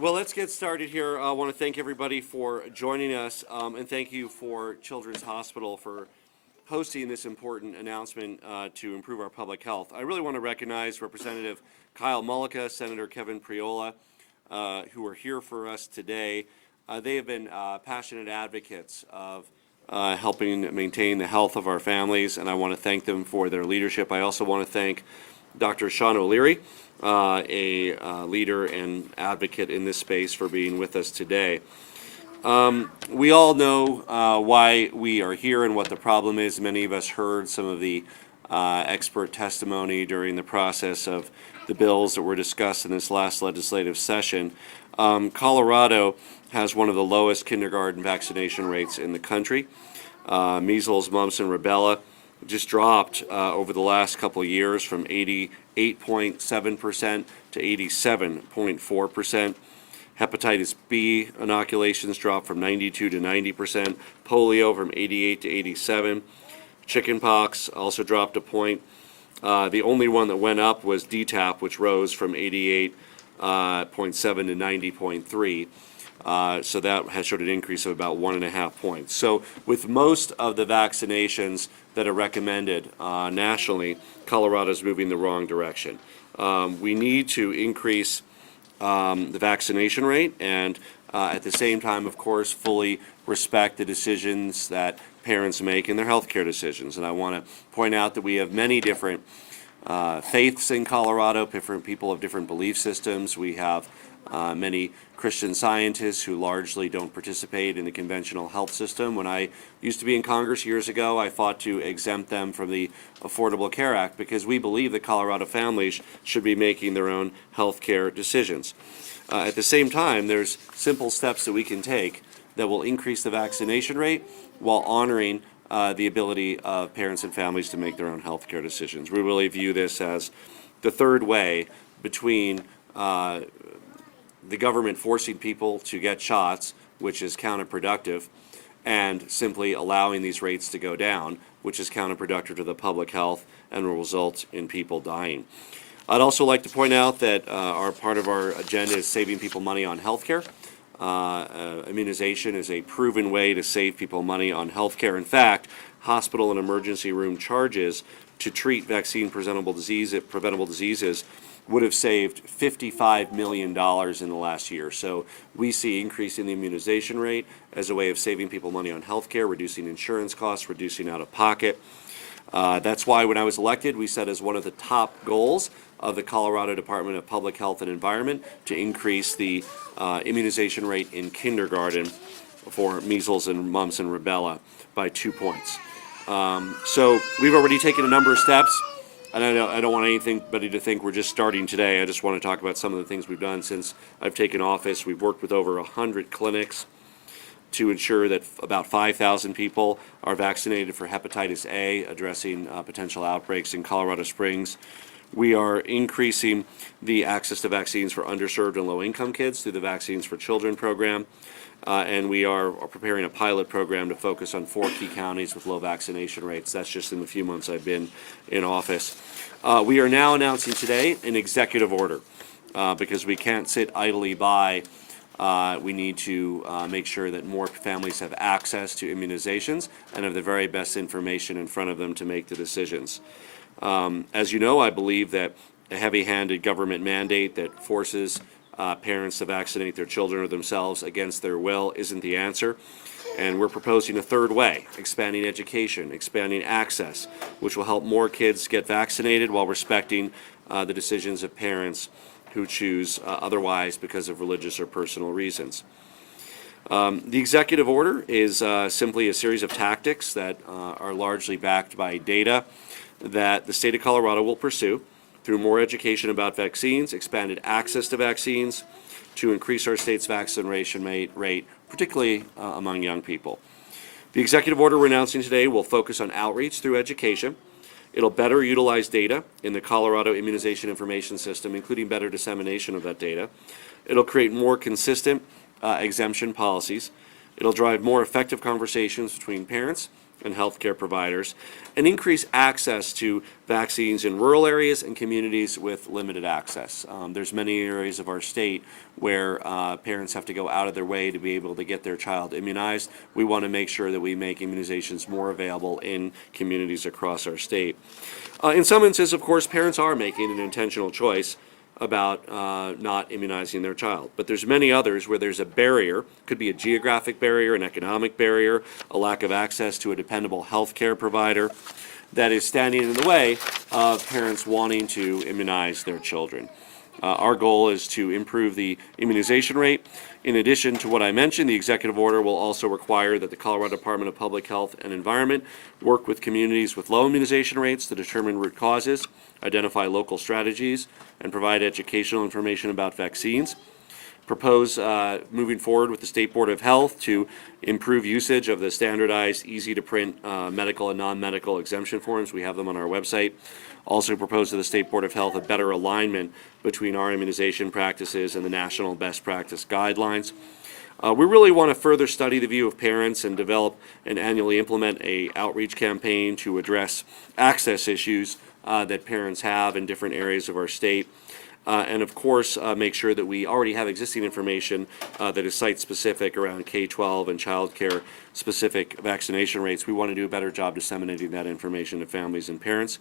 Well, let's get started here. I want to thank everybody for joining us, and thank you for Children's Hospital for hosting this important announcement to improve our public health. I really want to recognize Representative Kyle Mullica, Senator Kevin Priola, who are here for us today. They have been passionate advocates of helping maintain the health of our families, and I want to thank them for their leadership. I also want to thank Dr. Sean O'Leary, a leader and advocate in this space, for being with us today. We all know why we are here and what the problem is. Many of us heard some of the expert testimony during the process of the bills that were discussed in this last legislative session. Colorado has one of the lowest kindergarten vaccination rates in the country. Measles, mumps, and rubella just dropped over the last couple of years from 88.7% to 87.4%. Hepatitis B inoculations dropped from 92 to 90%. Polio from 88 to 87. Chickenpox also dropped a point. The only one that went up was DTaP, which rose from 88.7 to 90.3. So that has showed an increase of about 1.5 points. So with most of the vaccinations that are recommended nationally, Colorado's moving the wrong direction. We need to increase the vaccination rate and at the same time, of course, fully respect the decisions that parents make in their healthcare decisions. And I want to point out that we have many different faiths in Colorado, different people of different belief systems. We have many Christian Scientists who largely don't participate in the conventional health system. When I used to be in Congress years ago, I fought to exempt them from the Affordable Care Act because we believe that Colorado families should be making their own health care decisions. At the same time, there's simple steps that we can take that will increase the vaccination rate while honoring the ability of parents and families to make their own health care decisions. We really view this as the third way between the government forcing people to get shots, which is counterproductive, and simply allowing these rates to go down, which is counterproductive to the public health and will result in people dying. I'd also like to point out that part of our agenda is saving people money on health care. Immunization is a proven way to save people money on health care. In fact, hospital and emergency room charges to treat vaccine-preventable diseases would have saved $55 million in the last year. So we see increasing the immunization rate as a way of saving people money on health care, reducing insurance costs, reducing out-of-pocket. That's why when I was elected, we set as one of the top goals of the Colorado Department of Public Health and Environment to increase the immunization rate in kindergarten for measles and mumps and rubella by 2 points. So we've already taken a number of steps. And I don't want anybody to think we're just starting today. I just want to talk about some of the things we've done since I've taken office. We've worked with over 100 clinics to ensure that about 5,000 people are vaccinated for hepatitis A, addressing potential outbreaks in Colorado Springs. We are increasing the access to vaccines for underserved and low-income kids through the Vaccines for Children program. And we are preparing a pilot program to focus on 4 key counties with low vaccination rates. That's just in the few months I've been in office. We are now announcing today an executive order because we can't sit idly by. We need to make sure that more families have access to immunizations and have the very best information in front of them to make the decisions. As you know, I believe that a heavy-handed government mandate that forces parents to vaccinate their children or themselves against their will isn't the answer. And we're proposing a third way, expanding education, expanding access, which will help more kids get vaccinated while respecting the decisions of parents who choose otherwise because of religious or personal reasons. The executive order is simply a series of tactics that are largely backed by data that the state of Colorado will pursue through more education about vaccines, expanded access to vaccines, to increase our state's vaccination rate, particularly among young people. The executive order we're announcing today will focus on outreach through education. It'll better utilize data in the Colorado Immunization Information System, including better dissemination of that data. It'll create more consistent exemption policies. It'll drive more effective conversations between parents and healthcare providers, and increase access to vaccines in rural areas and communities with limited access. There's many areas of our state where parents have to go out of their way to be able to get their child immunized. We want to make sure that we make immunizations more available in communities across our state. In some instances, of course, parents are making an intentional choice about not immunizing their child. But there's many others where there's a barrier, could be a geographic barrier, an economic barrier, a lack of access to a dependable health care provider that is standing in the way of parents wanting to immunize their children. Our goal is to improve the immunization rate. In addition to what I mentioned, the executive order will also require that the Colorado Department of Public Health and Environment work with communities with low immunization rates to determine root causes, identify local strategies, and provide educational information about vaccines. Propose moving forward with the State Board of Health to improve usage of the standardized, easy-to-print medical and non-medical exemption forms. We have them on our website. Also propose to the State Board of Health a better alignment between our immunization practices and the national best practice guidelines. We really want to further study the view of parents and develop and annually implement a outreach campaign to address access issues that parents have in different areas of our state. And of course, make sure that we already have existing information that is site-specific around K-12 and child care specific vaccination rates. We want to do a better job disseminating that information to families and parents.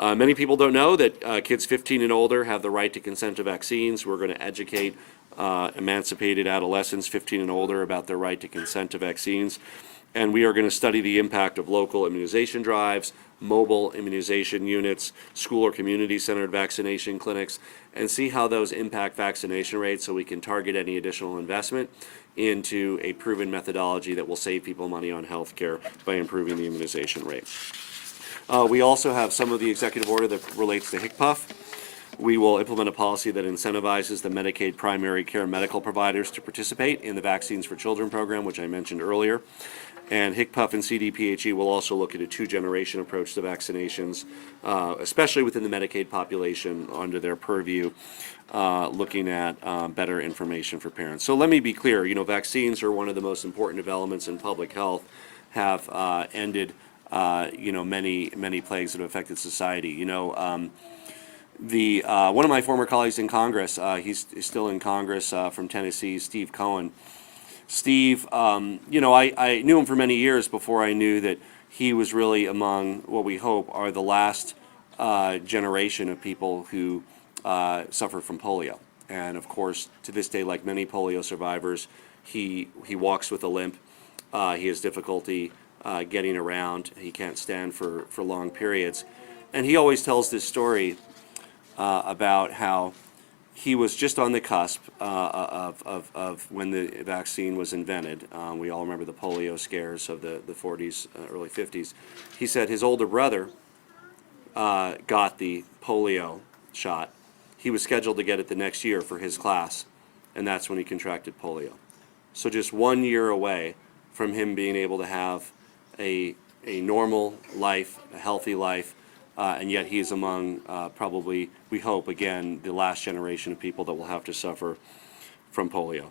Many people don't know that kids 15 and older have the right to consent to vaccines. We're going to educate emancipated adolescents 15 and older about their right to consent to vaccines. And we are going to study the impact of local immunization drives, mobile immunization units, school or community-centered vaccination clinics, and see how those impact vaccination rates so we can target any additional investment into a proven methodology that will save people money on health care by improving the immunization rate. We also have some of the executive order that relates to HCPUF. We will implement a policy that incentivizes the Medicaid primary care medical providers to participate in the Vaccines for Children program, which I mentioned earlier. And HCPUF and CDPHE will also look at a two-generation approach to vaccinations, especially within the Medicaid population under their purview, looking at better information for parents. So let me be clear, vaccines are one of the most important developments in public health, have ended many plagues that have affected society. One of my former colleagues in Congress, he's still in Congress from Tennessee, Steve Cohen. Steve, I knew him for many years before I knew that he was really among what we hope are the last generation of people who suffer from polio. And of course, to this day, like many polio survivors, he walks with a limp. He has difficulty getting around. He can't stand for long periods. And he always tells this story about how he was just on the cusp of when the vaccine was invented. We all remember the polio scares of the 40s, early 50s. He said his older brother got the polio shot. He was scheduled to get it the next year for his class, and that's when he contracted polio. So just 1 year away from him being able to have a normal life, a healthy life, and yet he is among probably, we hope, again, the last generation of people that will have to suffer from polio.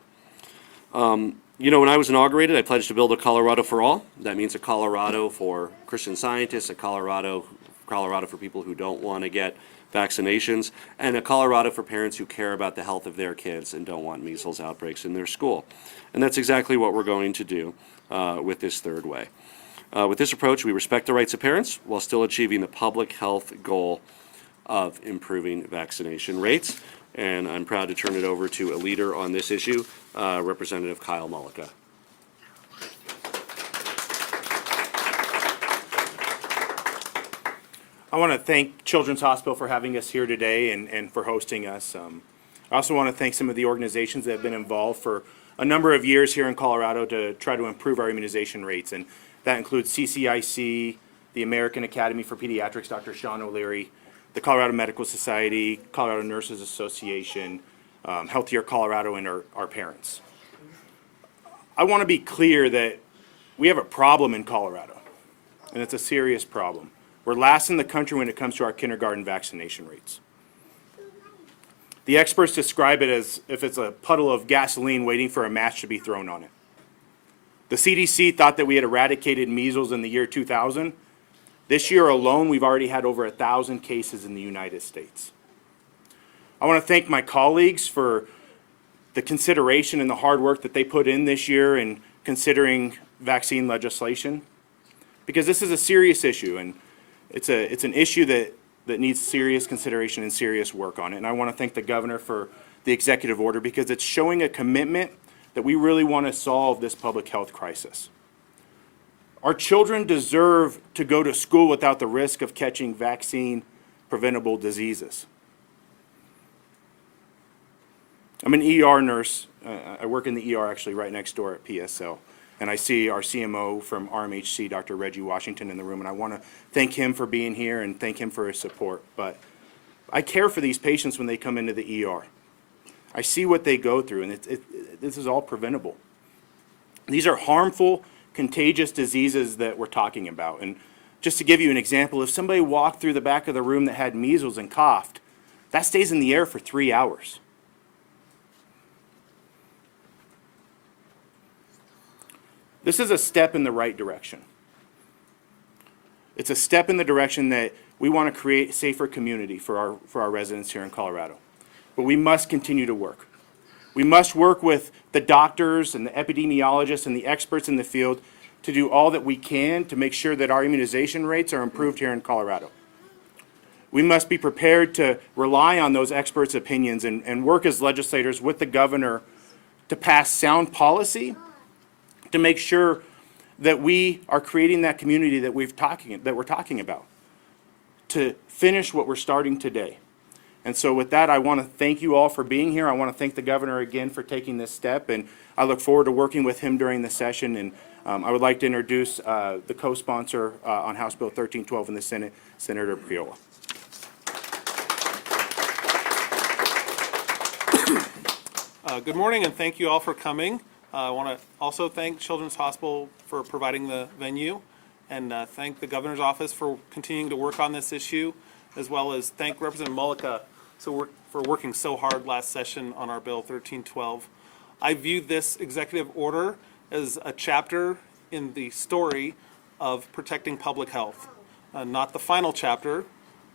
When I was inaugurated, I pledged to build a Colorado for all. That means a Colorado for Christian Scientists, a Colorado for people who don't want to get vaccinations, and a Colorado for parents who care about the health of their kids and don't want measles outbreaks in their school. And that's exactly what we're going to do with this third way. With this approach, we respect the rights of parents while still achieving the public health goal of improving vaccination rates. And I'm proud to turn it over to a leader on this issue, Representative Kyle Mullica. I want to thank Children's Hospital for having us here today and for hosting us. I also want to thank some of the organizations that have been involved for a number of years here in Colorado to try to improve our immunization rates. And that includes CCIC, the American Academy for Pediatrics, Dr. Sean O'Leary, the Colorado Medical Society, Colorado Nurses Association, Healthier Colorado, and our parents. I want to be clear that we have a problem in Colorado, and it's a serious problem. We're last in the country when it comes to our kindergarten vaccination rates. The experts describe it as if it's a puddle of gasoline waiting for a match to be thrown on it. The CDC thought that we had eradicated measles in the year 2000. This year alone, we've already had over 1,000 cases in the United States. I want to thank my colleagues for the consideration and the hard work that they put in this year in considering vaccine legislation, because this is a serious issue, and it's an issue that needs serious consideration and serious work on it. And I want to thank the governor for the executive order, because it's showing a commitment that we really want to solve this public health crisis. Our children deserve to go to school without the risk of catching vaccine-preventable diseases. I'm an ER nurse. I work in the ER actually right next door at PSL. And I see our CMO from RMHC, Dr. Reggie Washington, in the room, and I want to thank him for being here and thank him for his support. But I care for these patients when they come into the ER. I see what they go through, and this is all preventable. These are harmful, contagious diseases that we're talking about. And just to give you an example, if somebody walked through the back of the room that had measles and coughed, that stays in the air for 3 hours. This is a step in the right direction. It's a step in the direction that we want to create a safer community for our residents here in Colorado. But we must continue to work. We must work with the doctors and the epidemiologists and the experts in the field to do all that we can to make sure that our immunization rates are improved here in Colorado. We must be prepared to rely on those experts' opinions and work as legislators with the governor to pass sound policy to make sure that we are creating that community that we're talking about, to finish what we're starting today. And so with that, I want to thank you all for being here. I want to thank the governor again for taking this step, and I look forward to working with him during the session. And I would like to introduce the co-sponsor on House Bill 1312 in the Senate, Senator Priola. Good morning, and thank you all for coming. I want to also thank Children's Hospital for providing the venue, and thank the governor's office for continuing to work on this issue, as well as thank Representative Mullica for working so hard last session on our Bill 1312. I view this executive order as a chapter in the story of protecting public health. Not the final chapter,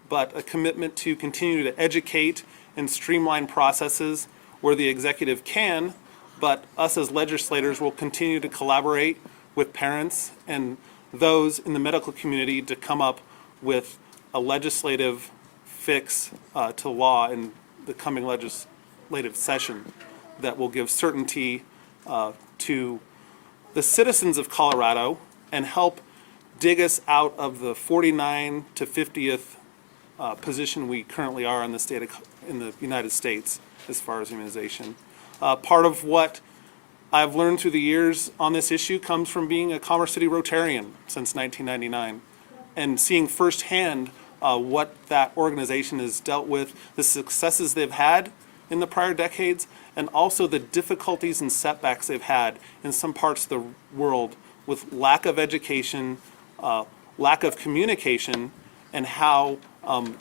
but a commitment to continue to educate and streamline processes where the executive can, but us as legislators will continue to collaborate with parents and those in the medical community to come up with a legislative fix to law in the coming legislative session that will give certainty to the citizens of Colorado and help dig us out of the 49 to 50th position we currently are in the United States as far as immunization. Part of what I've learned through the years on this issue comes from being a Commerce City Rotarian since 1999 and seeing firsthand what that organization has dealt with, the successes they've had in the prior decades, and also the difficulties and setbacks they've had in some parts of the world with lack of education, lack of communication, and how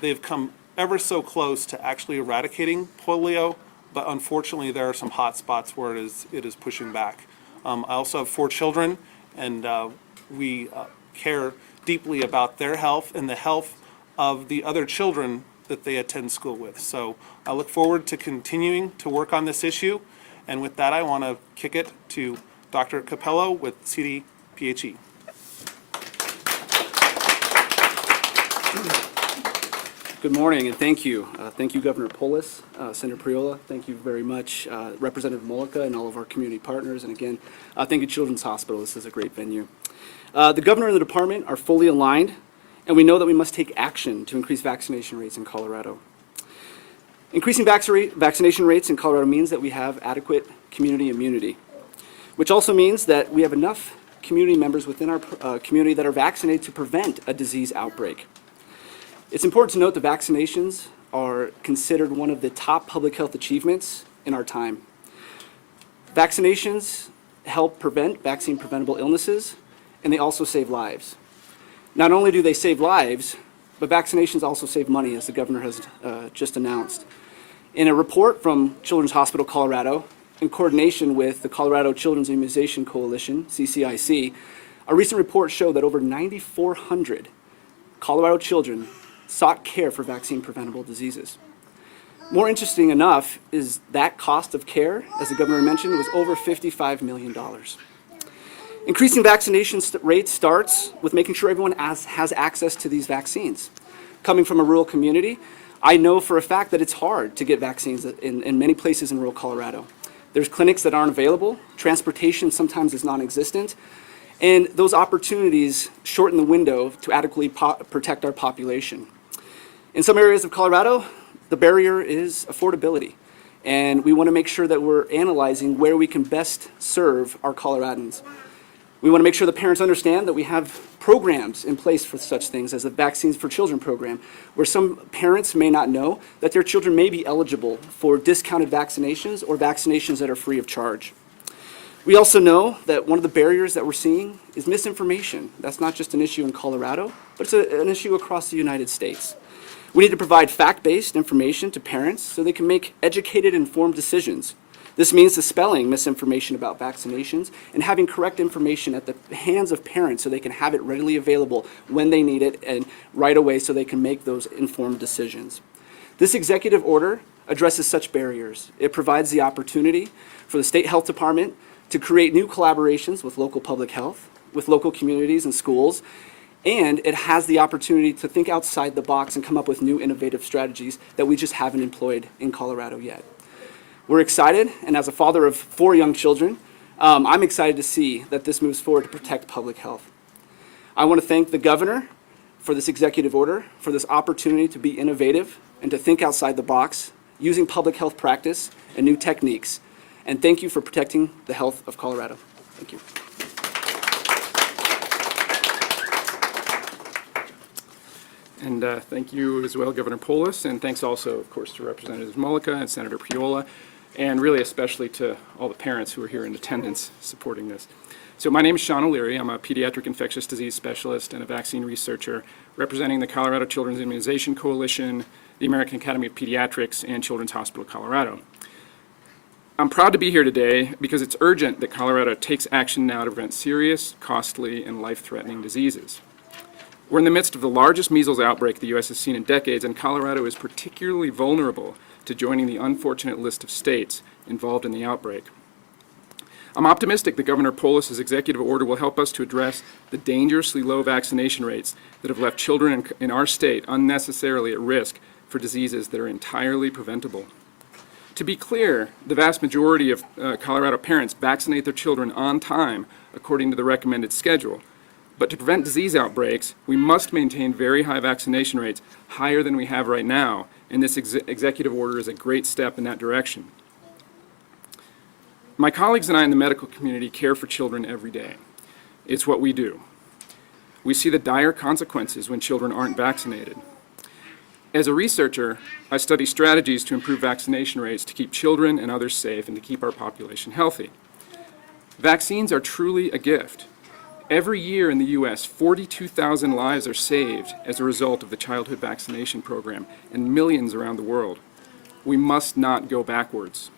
they've come ever so close to actually eradicating polio, but unfortunately there are some hot spots where it is pushing back. I also have 4 children, and we care deeply about their health and the health of the other children that they attend school with. So I look forward to continuing to work on this issue, and with that I want to kick it to Dr. Capello with CDPHE. Good morning, and thank you. Thank you, Governor Polis, Senator Priola. Thank you very much, Representative Mullica, and all of our community partners. And again, thank you, Children's Hospital. This is a great venue. The governor and the department are fully aligned, and we know that we must take action to increase vaccination rates in Colorado. Increasing vaccination rates in Colorado means that we have adequate community immunity, which also means that we have enough community members within our community that are vaccinated to prevent a disease outbreak. It's important to note that vaccinations are considered one of the top public health achievements in our time. Vaccinations help prevent vaccine-preventable illnesses, and they also save lives. Not only do they save lives, but vaccinations also save money, as the governor has just announced. In a report from Children's Hospital Colorado, in coordination with the Colorado Children's Immunization Coalition, CCIC, a recent report showed that over 9,400 Colorado children sought care for vaccine-preventable diseases. More interesting enough is that cost of care, as the governor mentioned, was over $55 million. Increasing vaccination rates starts with making sure everyone has access to these vaccines. Coming from a rural community, I know for a fact that it's hard to get vaccines in many places in rural Colorado. There's clinics that aren't available, transportation sometimes is non-existent, and those opportunities shorten the window to adequately protect our population. In some areas of Colorado, the barrier is affordability, and we want to make sure that we're analyzing where we can best serve our Coloradans. We want to make sure the parents understand that we have programs in place for such things as the Vaccines for Children program, where some parents may not know that their children may be eligible for discounted vaccinations or vaccinations that are free of charge. We also know that one of the barriers that we're seeing is misinformation. That's not just an issue in Colorado, but it's an issue across the United States. We need to provide fact-based information to parents so they can make educated, informed decisions. This means dispelling misinformation about vaccinations and having correct information at the hands of parents so they can have it readily available when they need it and right away so they can make those informed decisions. This executive order addresses such barriers. It provides the opportunity for the state health department to create new collaborations with local public health, with local communities and schools, and it has the opportunity to think outside the box and come up with new innovative strategies that we just haven't employed in Colorado yet. We're excited, and as a father of 4 young children, I'm excited to see that this moves forward to protect public health. I want to thank the governor for this executive order, for this opportunity to be innovative and to think outside the box, using public health practice and new techniques. And thank you for protecting the health of Colorado. Thank you. And thank you as well, Governor Polis, and thanks also, of course, to Representatives Mullica and Senator Priola, and really especially to all the parents who are here in attendance supporting this. So my name is Sean O'Leary. I'm a pediatric infectious disease specialist and a vaccine researcher representing the Colorado Children's Immunization Coalition, the American Academy of Pediatrics, and Children's Hospital of Colorado. I'm proud to be here today because it's urgent that Colorado takes action now to prevent serious, costly, and life-threatening diseases. We're in the midst of the largest measles outbreak the U.S. has seen in decades, and Colorado is particularly vulnerable to joining the unfortunate list of states involved in the outbreak. I'm optimistic that Governor Polis's executive order will help us to address the dangerously low vaccination rates that have left children in our state unnecessarily at risk for diseases that are entirely preventable. To be clear, the vast majority of Colorado parents vaccinate their children on time according to the recommended schedule. But to prevent disease outbreaks, we must maintain very high vaccination rates, higher than we have right now, and this executive order is a great step in that direction. My colleagues and I in the medical community care for children every day. It's what we do. We see the dire consequences when children aren't vaccinated. As a researcher, I study strategies to improve vaccination rates to keep children and others safe and to keep our population healthy. Vaccines are truly a gift. Every year in the U.S., 42,000 lives are saved as a result of the childhood vaccination program, and millions around the world. We must not go backwards.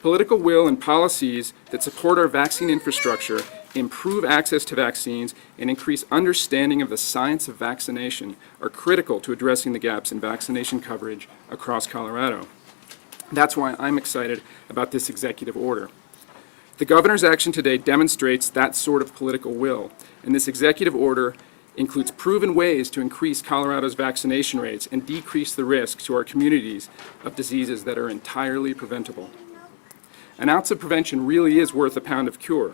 Political will and policies that support our vaccine infrastructure, improve access to vaccines, and increase understanding of the science of vaccination are critical to addressing the gaps in vaccination coverage across Colorado. That's why I'm excited about this executive order. The governor's action today demonstrates that sort of political will, and this executive order includes proven ways to increase Colorado's vaccination rates and decrease the risk to our communities of diseases that are entirely preventable. An ounce of prevention really is worth a pound of cure.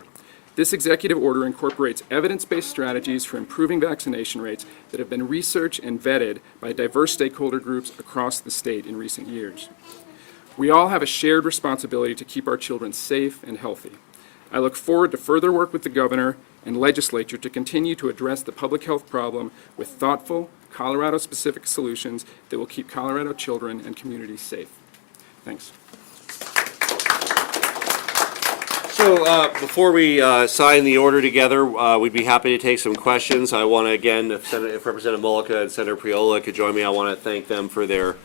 This executive order incorporates evidence-based strategies for improving vaccination rates that have been researched and vetted by diverse stakeholder groups across the state in recent years. We all have a shared responsibility to keep our children safe and healthy. I look forward to further work with the governor and legislature to continue to address the public health problem with thoughtful, Colorado-specific solutions that will keep Colorado children and communities safe. Thanks. So before we sign the order together, we'd be happy to take some questions. I want to, again, if Representative Mullica and Senator Priola could join me, I want to thank them for their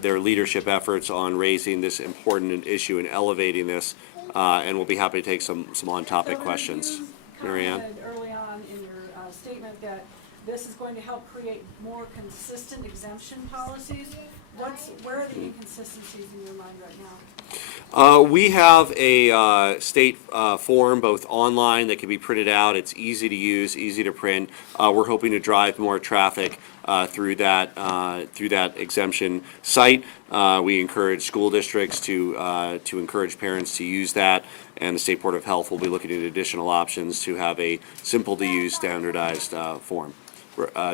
their leadership efforts on raising this important issue and elevating this, and we'll be happy to take some on-topic questions. Mary Ann? You commented early on in your statement that this is going to help create more consistent exemption policies. Where are the inconsistencies in your mind right now? We have a state form, both online that can be printed out. It's easy to use, easy to print. We're hoping to drive more traffic through that exemption site. We encourage school districts to encourage parents to use that, and the State Board of Health will be looking at additional options to have a simple-to-use, standardized form.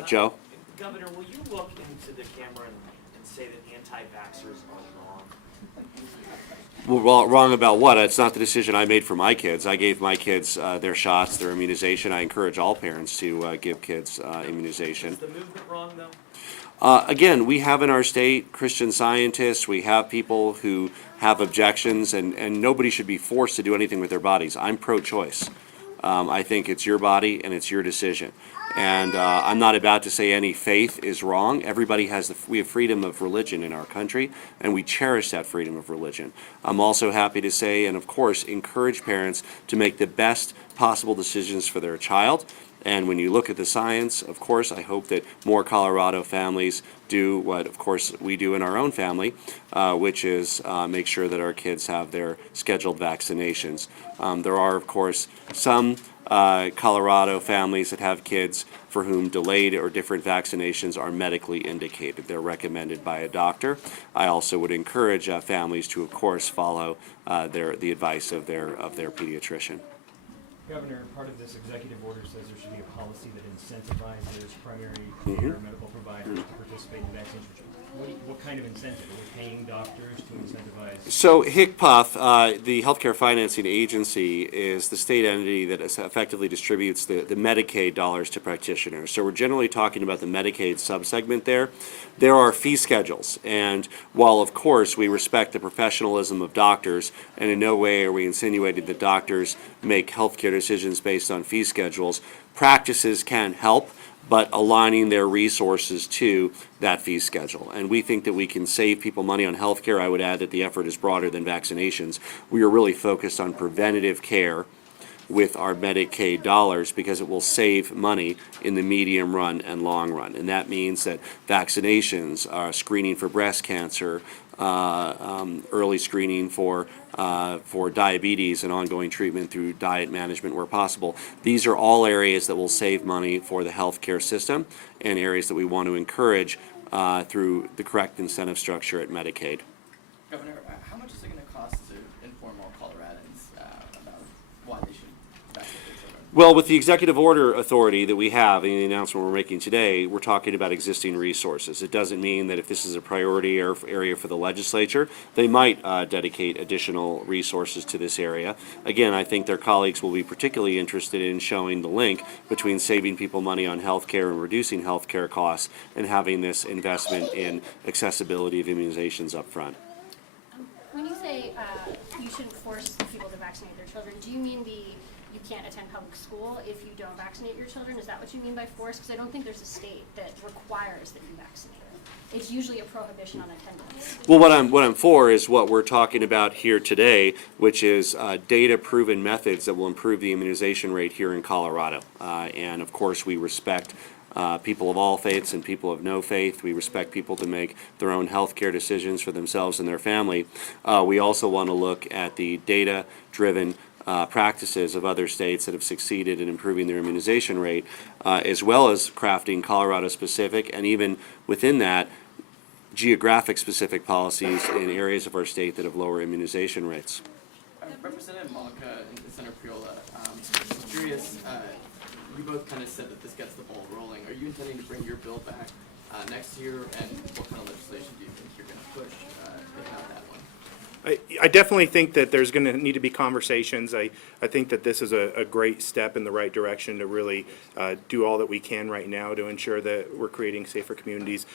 Joe? Governor, will you look into the camera and say that anti-vaxxers are wrong? Well, wrong about what? It's not the decision I made for my kids. I gave my kids their shots, their immunization. I encourage all parents to give kids immunization. Is the movement wrong, though? Again, we have in our state Christian scientists. We have people who have objections, and nobody should be forced to do anything with their bodies. I'm pro-choice. I think it's your body and it's your decision. And I'm not about to say any faith is wrong. Everybody has we have freedom of religion in our country, and we cherish that freedom of religion. I'm also happy to say, and of course, encourage parents to make the best possible decisions for their child. And when you look at the science, of course, I hope that more Colorado families do what, of course, we do in our own family, which is make sure that our kids have their scheduled vaccinations. There are, of course, some Colorado families that have kids for whom delayed or different vaccinations are medically indicated. They're recommended by a doctor. I also would encourage families to, of course, follow the advice of their pediatrician. Governor, part of this executive order says there should be a policy that incentivizes primary care medical providers to participate in vaccination. What kind of incentive? Are we paying doctors to incentivize? So HCPF, the Healthcare Financing Agency, is the state entity that effectively distributes the Medicaid dollars to practitioners. So we're generally talking about the Medicaid subsegment there. There are fee schedules, and while of course we respect the professionalism of doctors, and in no way are we insinuating that doctors make healthcare decisions based on fee schedules, practices can help, but aligning their resources to that fee schedule. And we think that we can save people money on health care. I would add that the effort is broader than vaccinations. We are really focused on preventative care with our Medicaid dollars because it will save money in the medium run and long run. And that means that vaccinations, screening for breast cancer, early screening for diabetes and ongoing treatment through diet management where possible. These are all areas that will save money for the healthcare system and areas that we want to encourage through the correct incentive structure at Medicaid. Governor, how much is it going to cost to inform all Coloradans about why they should vaccinate their children? Well, with the executive order authority that we have in the announcement we're making today, we're talking about existing resources. It doesn't mean that if this is a priority area for the legislature, they might dedicate additional resources to this area. Again, I think their colleagues will be particularly interested in showing the link between saving people money on health care and reducing health care costs and having this investment in accessibility of immunizations up front. When you say you shouldn't force people to vaccinate their children, do you mean you can't attend public school if you don't vaccinate your children? Is that what you mean by force? Because I don't think there's a state that requires that you vaccinate. It's usually a prohibition on attendance. Well, what I'm for is what we're talking about here today, which is data-proven methods that will improve the immunization rate here in Colorado. And of course, we respect people of all faiths and people of no faith. We respect people to make their own health care decisions for themselves and their family. We also want to look at the data-driven practices of other states that have succeeded in improving their immunization rate, as well as crafting Colorado-specific and even within that, geographic-specific policies in areas of our state that have lower immunization rates. Representative Malika and Senator Priola, curious, you both kind of said that this gets the ball rolling. Are you intending to bring your bill back next year, and what kind of legislation do you think you're going to push if not that one? I definitely think that there's going to need to be conversations. I think that this is a great step in the right direction to really do all that we can right now to ensure that we're creating safer communities.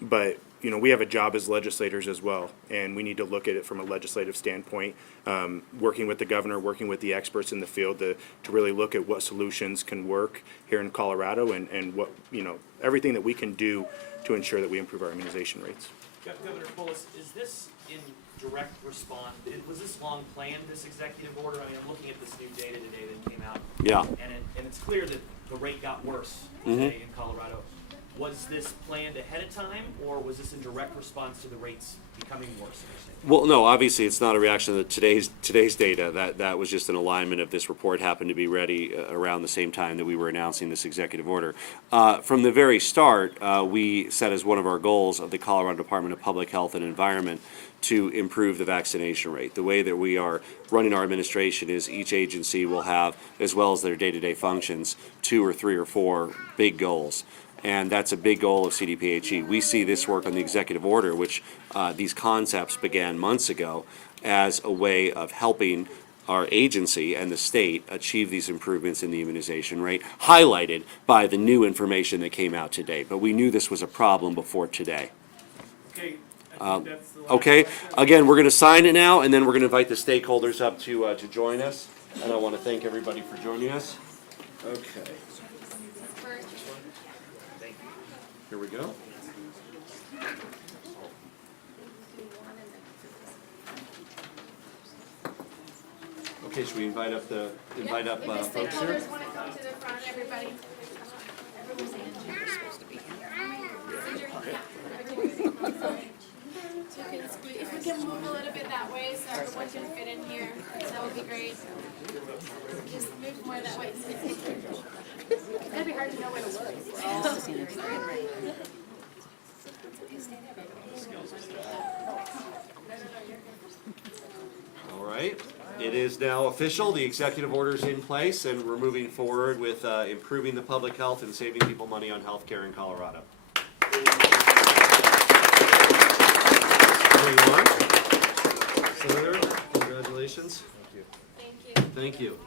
But you know, we have a job as legislators as well, and we need to look at it from a legislative standpoint, working with the governor, working with the experts in the field to really look at what solutions can work here in Colorado and what, you know, everything that we can do to ensure that we improve our immunization rates. Governor Polis, is this in direct response, was this long planned, this executive order? I mean, I'm looking at this new data today that came out. Yeah. And it's clear that the rate got worse today in Colorado. Was this planned ahead of time, or was this in direct response to the rates becoming worse? Well, no, obviously, it's not a reaction to today's data. That was just an alignment of this report happened to be ready around the same time that we were announcing this executive order. From the very start, we set as one of our goals of the Colorado Department of Public Health and Environment to improve the vaccination rate. The way that we are running our administration is each agency will have, as well as their day-to-day functions, 2 or 3 or 4 big goals. And that's a big goal of CDPHE. We see this work on the executive order, which these concepts began months ago, as a way of helping our agency and the state achieve these improvements in the immunization rate, highlighted by the new information that came out today. But we knew this was a problem before today. Okay, I think that's the last Okay, question. again, we're going to sign it now, and then we're going to invite the stakeholders up to join us. And I want to thank everybody for joining us. Okay. Here we go. Okay, should we invite up folks here? Stakeholders want to come to the front, everybody. If we can move a little bit that way so everyone can fit in here, that would be great. Just move more that way. That'd be hard to know where to look. All right, it is now official. The executive order is in place, and we're moving forward with improving the public health and saving people money on health care in Colorado. There you are. Senator, congratulations. Thank you. Thank you.